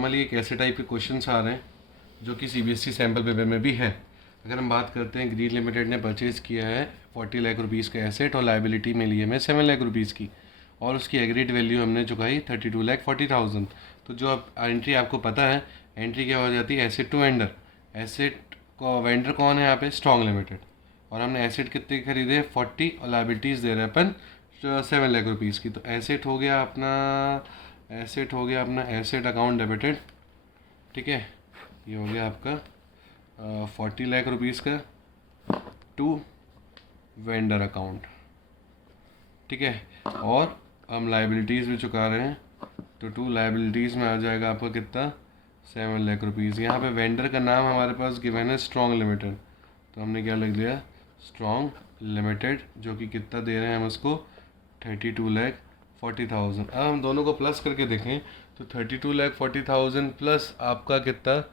Normally एक ऐसे type के क्वेश्चंस आ रहे हैं जो कि सीबीएसई सैम्पल पेपर में भी है। अगर हम बात करते हैं, ग्रीन लिमिटेड ने परचेज़ किया है 40 लाख रुपीज़ का एसेट और लाइबिलिटी में लिए हमें 7 लाख रुपीज़ की, और उसकी एग्रीड वैल्यू हमने चुकाई 32,40,000। तो जो अब एंट्री आपको पता है, एंट्री क्या हो जाती है, एसेट टू वेंडर। एसेट को वेंडर कौन है यहाँ पे, स्ट्रॉन्ग लिमिटेड, और हमने एसेट कितने खरीदे 40 और लाइबिलिटीज़ दे रहे हैं अपन 7 लाख रुपीज़ की। तो एसेट हो गया अपना एसेट अकाउंट डेबिटेड, ठीक है, ये हो गया आपका 40 लाख रुपीज़ का टू वेंडर अकाउंट, ठीक है। और हम लाइबिलिटीज़ भी चुका रहे हैं, तो टू लाइबिलिटीज़ में आ जाएगा आपका कितना, 7 लाख रुपीज़। यहाँ पे वेंडर का नाम हमारे पास गिवन है स्ट्रॉन्ग लिमिटेड, तो हमने क्या लिख दिया, स्ट्रॉन्ग लिमिटेड, जो कि कितना दे रहे हैं हम उसको 32,40,000। अब हम दोनों को प्लस करके देखें तो 32,40,000 प्लस आपका कितना,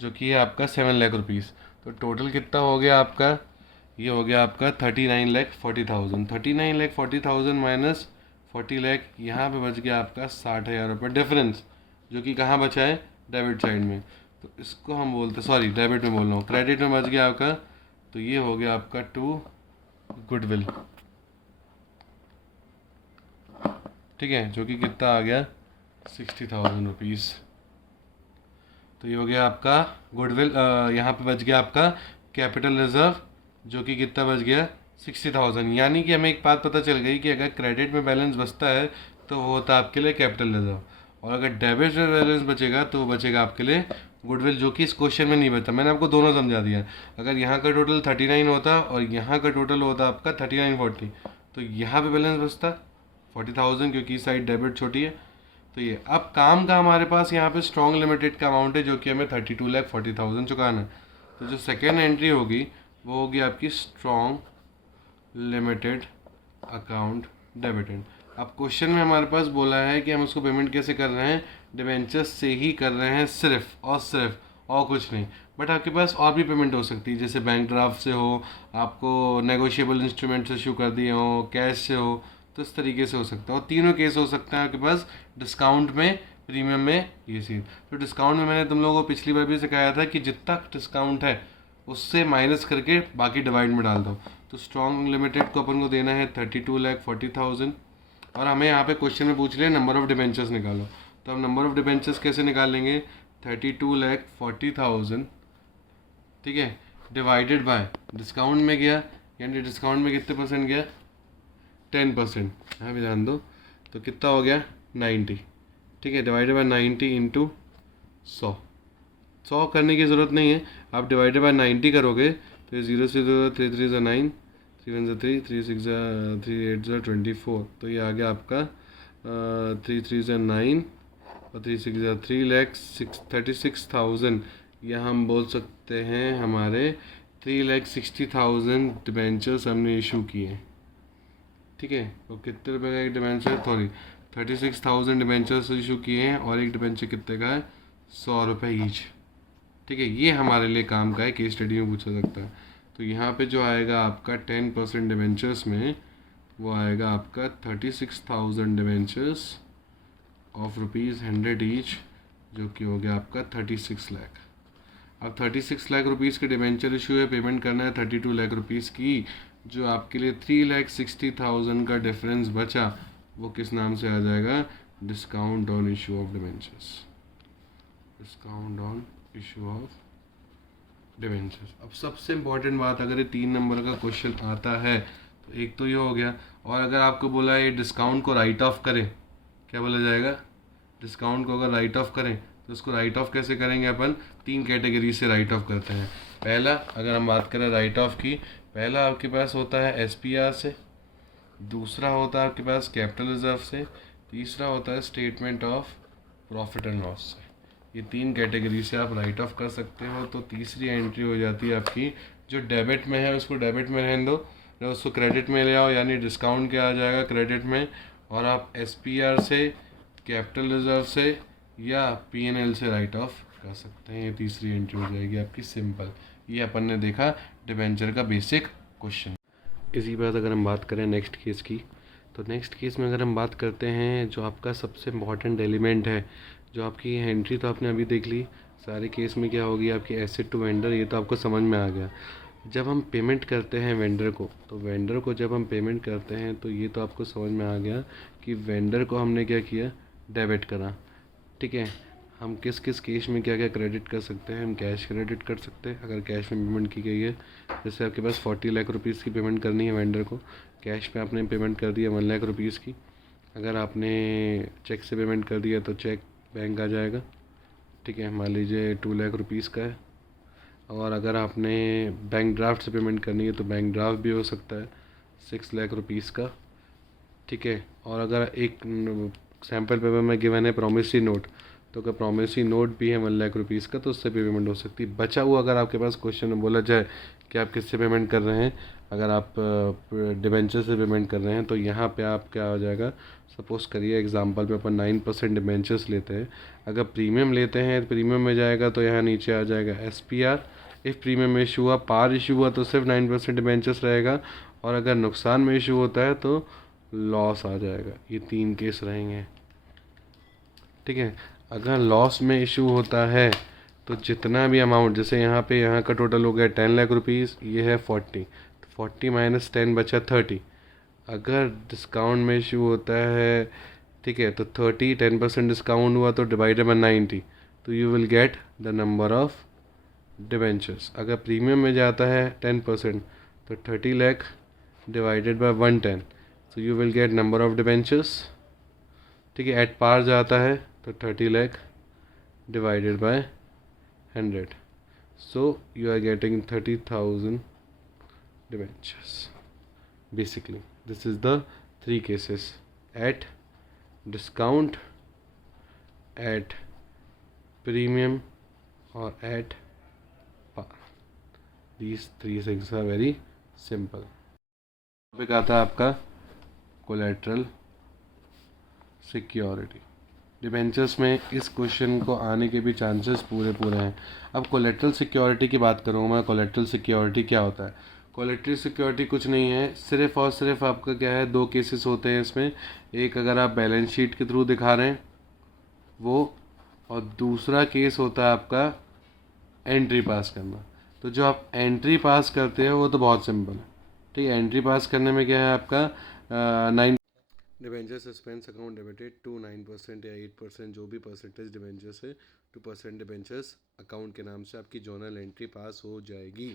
जो कि है आपका 7 लाख रुपीज़, तो टोटल कितना हो गया आपका, ये हो गया आपका 39,40,000। 39,40,000 माइनस 40 लाख, यहाँ पे बच गया आपका 60,000 रुपये डिफरेंस, जो कि कहाँ बचा है, डेबिट साइड में। तो इसको हम बोलते, सॉरी डेबिट में बोल रहा हूँ, क्रेडिट में बच गया आपका। तो ये हो गया आपका टू गुडविल, ठीक है, जो कि कितना आ गया 60,000 रुपीज़। तो ये हो गया आपका गुडविल। यहाँ पे बच गया आपका कैपिटल रिजर्व, जो कि कितना बच गया 60,000। यानी कि हमें एक बात पता चल गई कि अगर क्रेडिट में बैलेंस बचता है तो वो होता है आपके लिए कैपिटल रिजर्व, और अगर डेबिट में बैलेंस बचेगा तो वो बचेगा आपके लिए गुडविल, जो कि इस क्वेश्चन में नहीं बचा। मैंने आपको दोनों समझा दिया। अगर यहाँ का टोटल 39 होता और यहाँ का टोटल होता आपका 3940, तो यहाँ पे बैलेंस बचता 40,000, क्योंकि इस साइड डेबिट छोटी है। तो ये अब काम का हमारे पास यहाँ पे स्ट्रॉन्ग लिमिटेड का अमाउंट है, जो कि हमें 32,40,000 चुकाना है। तो जो सेकेंड एंट्री होगी वो होगी आपकी स्ट्रॉन्ग लिमिटेड अकाउंट डेबिटेड। अब क्वेश्चन में हमारे पास बोला है कि हम उसको पेमेंट कैसे कर रहे हैं, डिबेंचर्स से ही कर रहे हैं, सिर्फ और कुछ नहीं। बट आपके पास और भी पेमेंट हो सकती है, जैसे बैंक ड्राफ्ट से हो, आपको नेगोशिएबल इंस्ट्रूमेंट्स इशू कर दिए हो, कैश से हो, तो इस तरीके से हो सकता है। और तीनों केस हो सकता है आपके पास, डिस्काउंट में, प्रीमियम में, ये चीज़। तो डिस्काउंट में मैंने तुम लोगों को पिछली बार भी सिखाया था कि जितना डिस्काउंट है उससे माइनस करके बाकी डिवाइड में डाल दो। तो स्ट्रॉन्ग लिमिटेड को अपन को देना है 32,40,000, और हमें यहाँ पे क्वेश्चन में पूछ लिया नंबर ऑफ डिबेंचर्स निकालो। तो हम नंबर ऑफ डिबेंचर्स कैसे निकाल लेंगे, 32,40,000, ठीक है, डिवाइडेड बाय डिस्काउंट में गया, यानी डिस्काउंट में कितने परसेंट गया, 10%, यहाँ भी ध्यान दो। तो कितना हो गया 90, ठीक है, डिवाइडेड बाय 90 इंटू 100 करने की ज़रूरत नहीं है, आप डिवाइडेड बाय 90 करोगे तो 0 से 0, 3 3 ज़ा 9, 3 1 ज़ा 3, 3 6 ज़ा 3 8 ज़ा 24। तो ये आ गया आपका 3 3 ज़ा 9 और 3 6 ज़ा 3,36,000। या हम बोल सकते हैं हमारे 3,60,000 डिबेंचर्स हमने इशू किए, ठीक है। तो कितने रुपए का एक डिबेंचर, 36,000 डिबेंचर्स इशू किए हैं, और एक डिबेंचर कितने का है, 100 रुपये ईच, ठीक है। ये हमारे लिए काम का है, केस स्टडी में पूछा सकता है। तो यहाँ पे जो आएगा आपका 10% डिबेंचर्स में, वो आएगा आपका 36,000 डिबेंचर्स ऑफ ₹100 ईच, जो कि हो गया आपका 36 लाख। अब 36 लाख रुपीज़ के डिबेंचर इशू है, पेमेंट करना है 32 लाख रुपीज़ की, जो आपके लिए 3,60,000 का डिफरेंस बचा, वो किस नाम से आ जाएगा, discount on issue of debentures, discount on issue of debentures. अब सबसे इम्पॉर्टेंट बात, अगर ये 3 नंबर का क्वेश्चन आता है तो एक तो ये हो गया, और अगर आपको बोला ये डिस्काउंट को राइट ऑफ करें, क्या बोला जाएगा, डिस्काउंट को अगर राइट ऑफ करें तो उसको राइट ऑफ कैसे करेंगे, अपन 3 कैटेगरी से राइट ऑफ करते हैं। पहला, अगर हम बात करें राइट ऑफ की, पहला आपके पास होता है SPR से, दूसरा होता है आपके पास कैपिटल रिजर्व से, तीसरा होता है statement of profit and loss से। ये 3 कैटेगरी से आप राइट ऑफ कर सकते हो। तो तीसरी एंट्री हो जाती है आपकी, जो डेबिट में है उसको डेबिट में रहने दो, उसको क्रेडिट में ले आओ, यानी डिस्काउंट क्या आ जाएगा क्रेडिट में, और आप SPR से, कैपिटल रिजर्व से या PNL से राइट ऑफ कर सकते हैं। ये तीसरी एंट्री हो जाएगी आपकी सिंपल। ये अपन ने देखा डिबेंचर का बेसिक क्वेश्चन। इसी बात अगर हम बात करें नेक्स्ट केस की, तो नेक्स्ट केस में अगर हम बात करते हैं, जो आपका सबसे इम्पॉर्टेंट एलिमेंट है, जो आपकी एंट्री तो आपने अभी देख ली, सारे केस में क्या होगी आपकी एसेट टू वेंडर, ये तो आपको समझ में आ गया। जब हम पेमेंट करते हैं वेंडर को, तो वेंडर को जब हम पेमेंट करते हैं तो ये तो आपको समझ में आ गया कि वेंडर को हमने क्या किया, डेबिट करा। ठीक है, हम किस किस केस में क्या क्या क्रेडिट कर सकते हैं, हम कैश क्रेडिट कर सकते हैं अगर कैश में पेमेंट की गई है। जैसे आपके पास 40 लाख रुपीज़ की पेमेंट करनी है वेंडर को, कैश पे आपने पेमेंट कर दिया 1 लाख रुपीज़ की। अगर आपने चेक से पेमेंट कर दिया तो चेक बैंक आ जाएगा। ठीक है, मान लीजिए 2 लाख रुपीज़ का है। और अगर आपने बैंक ड्राफ्ट से पेमेंट करनी है तो बैंक ड्राफ्ट भी हो सकता है 6 लाख रुपीज़ का। ठीक है, और अगर एक सैम्पल पेपर में गिवन है प्रॉमिसरी नोट, तो अगर प्रॉमिसरी नोट भी है 1 लाख रुपीज़ का तो उससे भी पेमेंट हो सकती है। बचा हुआ अगर आपके पास क्वेश्चन में बोला जाए कि आप किससे पेमेंट कर रहे हैं, अगर आप डिबेंचर से पेमेंट कर रहे हैं तो यहाँ पे आप क्या हो जाएगा, सपोज़ करिए एग्जांपल पे अपन 9% डिबेंचर्स लेते हैं। अगर प्रीमियम लेते हैं, प्रीमियम में जाएगा तो यहाँ नीचे आ जाएगा SPR। इफ़ प्रीमियम इशू हुआ, पार इशू हुआ तो सिर्फ 9% डिबेंचर्स रहेगा, और अगर नुकसान में इशू होता है तो लॉस आ जाएगा। ये 3 केस रहेंगे। ठीक है, अगर लॉस में इशू होता है तो जितना भी अमाउंट, जैसे यहाँ का टोटल हो गया 10 लाख रुपीज़, ये है 40, तो 40 माइनस 10 बचा 30। अगर डिस्काउंट में इशू होता है, ठीक है, तो 30, 10% डिस्काउंट हुआ तो डिवाइडेड बाय 90, तो you will get the number of debentures. अगर प्रीमियम में जाता है 10%, तो 30 लाख डिवाइडेड बाय 110, तो you will get number of debentures. ठीक है, एट पार जाता है तो 30 lakh divided by 100, so you are getting 30,000 debentures. Basically this is the 3 cases: at discount, at premium, or at par. These 3 things are very simple. Topic आता है आपका collateral security. Debentures में इस क्वेश्चन को आने के भी चांसेस पूरे हैं। अब कोलेट्रल सिक्योरिटी की बात करूँगा मैं। कोलेट्रल सिक्योरिटी क्या होता है? कोलेट्रल सिक्योरिटी कुछ नहीं है, सिर्फ और सिर्फ आपका क्या है, 2 केसेस होते हैं इसमें। एक अगर आप बैलेंस शीट के थ्रू दिखा रहे हैं वो, और दूसरा केस होता है आपका एंट्री पास करना। तो जो आप एंट्री पास करते हो वो तो बहुत सिंपल है। ठीक है, एंट्री पास करने में क्या है आपका 9 debenture suspense account debited to 9% या 8%, जो भी परसेंटेज डिबेंचर से 2% डिबेंचर्स अकाउंट के नाम से आपकी जोनल एंट्री पास हो जाएगी।